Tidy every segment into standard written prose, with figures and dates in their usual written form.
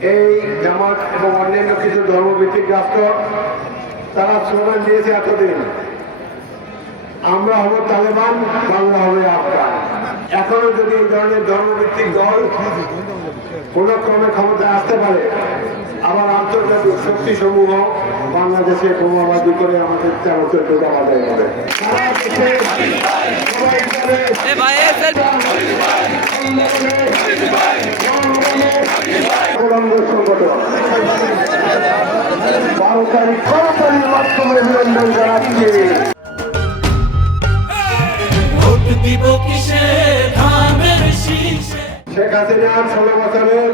এই জামাত এবং অন্যান্য কিছু ধর্মভিত্তিক রাষ্ট্র তারা স্লোগান দিয়েছে এতদিন, আমরা হব তালেবান, বাংলা হবে আফগান। এখনো যদি এই ধরনের ধর্মভিত্তিক দল কোন ক্রমে ক্ষমতায় আসতে পারে, আবার আন্তর্জাতিক শক্তি সমূহ বাংলাদেশে বোমাবাজি করে আমাদের চলচ্চিত্র আদায় হবে। মাধ্যমে অভিনন্দন জানাচ্ছি। শেখ হাসিনা 16 বছরের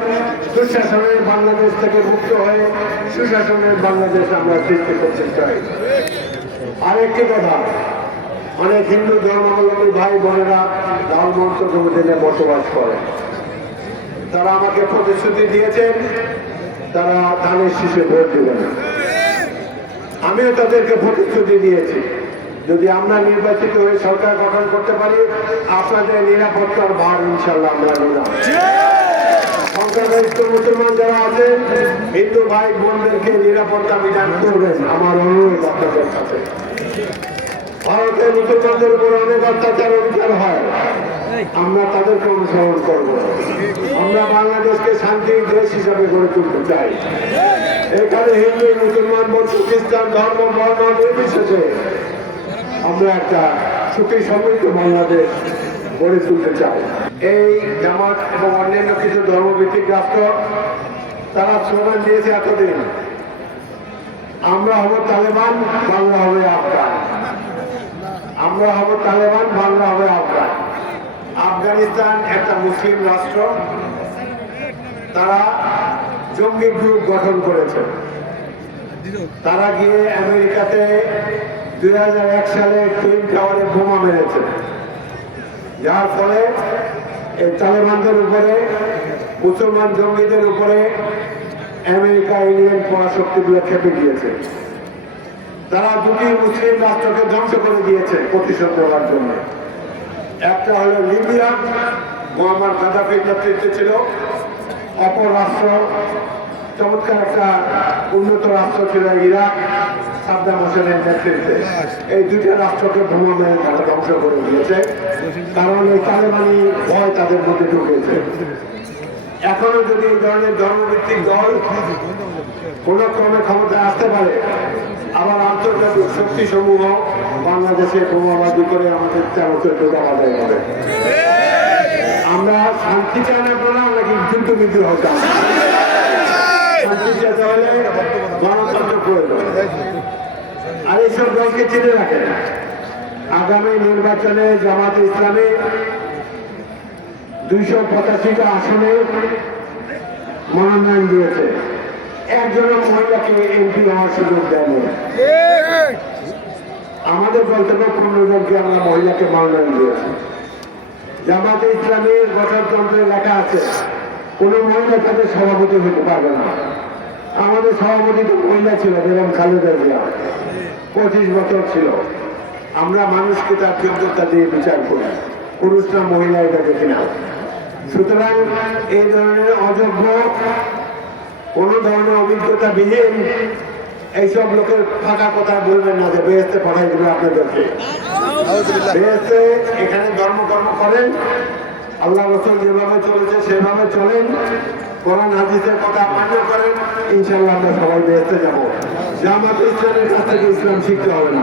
দুঃশাসনের বাংলাদেশ থেকে মুক্ত হয়ে সুশাসনের বাংলাদেশ আমরা সৃষ্টি করতে চাই। আরেকটি কথা, অনেক হিন্দু ধর্মাবলম্বী ভাই বোনেরা ধর্মান্ত কমিটিতে বসবাস করে, তারা আমাকে প্রতিশ্রুতি দিয়েছেন তারা ধানের শীষে ভোট দেবেন। আমিও তাদেরকে প্রতিশ্রুতি দিয়েছি, যদি আমরা নির্বাচিত হয়ে সরকার গঠন করতে পারি, আপনাদের নিরাপত্তার ভার ইনশাল্লাহ আমরা নিলাম। সংখ্যাগরিষ্ঠ মুসলমান যারা আছেন, হিন্দু ভাই বোনদেরকে নিরাপত্তা বিধান করবেন আমার অনুরোধ আপনাদের কাছে। ভারতের মুসলমানদের উপর অনেক অত্যাচার অধিকার হয়, আমরা তাদেরকে অনুসরণ করব। আমরা বাংলাদেশকে শান্তির দেশ হিসাবে গড়ে তুলতে চাই। এখানে হিন্দু মুসলমান বৌদ্ধ খ্রিস্টান ধর্ম বর্ণ নির্বিশেষে আমরা একটা সুখী সমৃদ্ধ বাংলাদেশ গড়ে তুলতে চাই। এই জামাত এবং অন্যান্য কিছু ধর্মভিত্তিক রাষ্ট্র তারা স্লোগান দিয়েছে এতদিন, আমরা হব তালেবান, বাংলা হবে আফগান। আমরা হব তালেবান, বাংলা হবে আফগান। আফগানিস্তান একটা মুসলিম রাষ্ট্র, তারা জঙ্গি গ্রুপ গঠন করেছে। তারা গিয়ে আমেরিকাতে 2001 সালে টুইন টাওয়ারে বোমা মেরেছে, যার ফলে এই তালেবানদের উপরে, মুসলমান জঙ্গিদের উপরে আমেরিকা ইংল্যান্ড পরাশক্তিগুলো খেপে গিয়েছে। তারা দুটি মুসলিম রাষ্ট্রকে ধ্বংস করে দিয়েছে প্রতিশোধ নেওয়ার জন্য। একটা হলো লিবিয়া, মুয়াম্মার গাদ্দাফির নেতৃত্বে ছিল। অপর রাষ্ট্র, চমৎকার একটা উন্নত রাষ্ট্র ছিল ইরাক, সাদ্দাম হোসেনের নেতৃত্বে। এই দুটো রাষ্ট্রকে বোমা মেরে তারা ধ্বংস করে দিয়েছে, কারণ এই তালেবানি ভয় তাদের মধ্যে ঢুকেছে। এখনো যদি এই ধরনের ধর্মভিত্তিক দল কোন ক্রমে ক্ষমতায় আসতে পারে, আবার আন্তর্জাতিক শক্তি সমূহ বাংলাদেশে বোমাবাজি করে আমাদের চলচ্চিত্র আদায় হবে। আমরা শান্তি চাই না, নাকি যুদ্ধ বিদ্রোহ চাই? শান্তি চাইতে হলে গণতন্ত্র প্রয়োজন। আর এইসব দলকে চিনে রাখেন, আগামী নির্বাচনে জামাত ইসলামী 285টা আসনে মনোনয়ন দিয়েছে, একজন মহিলাকে এমপি হওয়ার সুযোগ দেয়নি। আমাদের দল থেকে 15 জনকে আমরা মহিলাকে মনোনয়ন দিয়েছি। জামাতে ইসলামীর গঠনতন্ত্রে লেখা আছে কোন মহিলা তাদের সভাপতি হতে পারবে না। আমাদের সভাপতি তো মহিলা ছিল, যেমন খালেদা জিয়া 25 বছর ছিল। আমরা মানুষকে তার যোগ্যতা দিয়ে বিচার করি, পুরুষ না মহিলা এটা দেখি না। সুতরাং এই ধরনের অযোগ্য, কোন ধরনের অভিজ্ঞতা বিহীন এইসব লোকের ফাঁকা কথা বলবেন না যে বেহেশতে পাঠাই দেবে আপনাদেরকে। বেহেশতে এখানে ধর্মকর্ম করেন, আল্লাহ রাসূল যেভাবে চলেছে সেভাবে চলেন, কোরআন হাদিসের কথা মান্য করেন, ইনশাআল্লাহ আমরা সবাই বেহেশতে যাবো। জামাত ইসলামের কাছ থেকে ইসলাম শিখতে হবে না।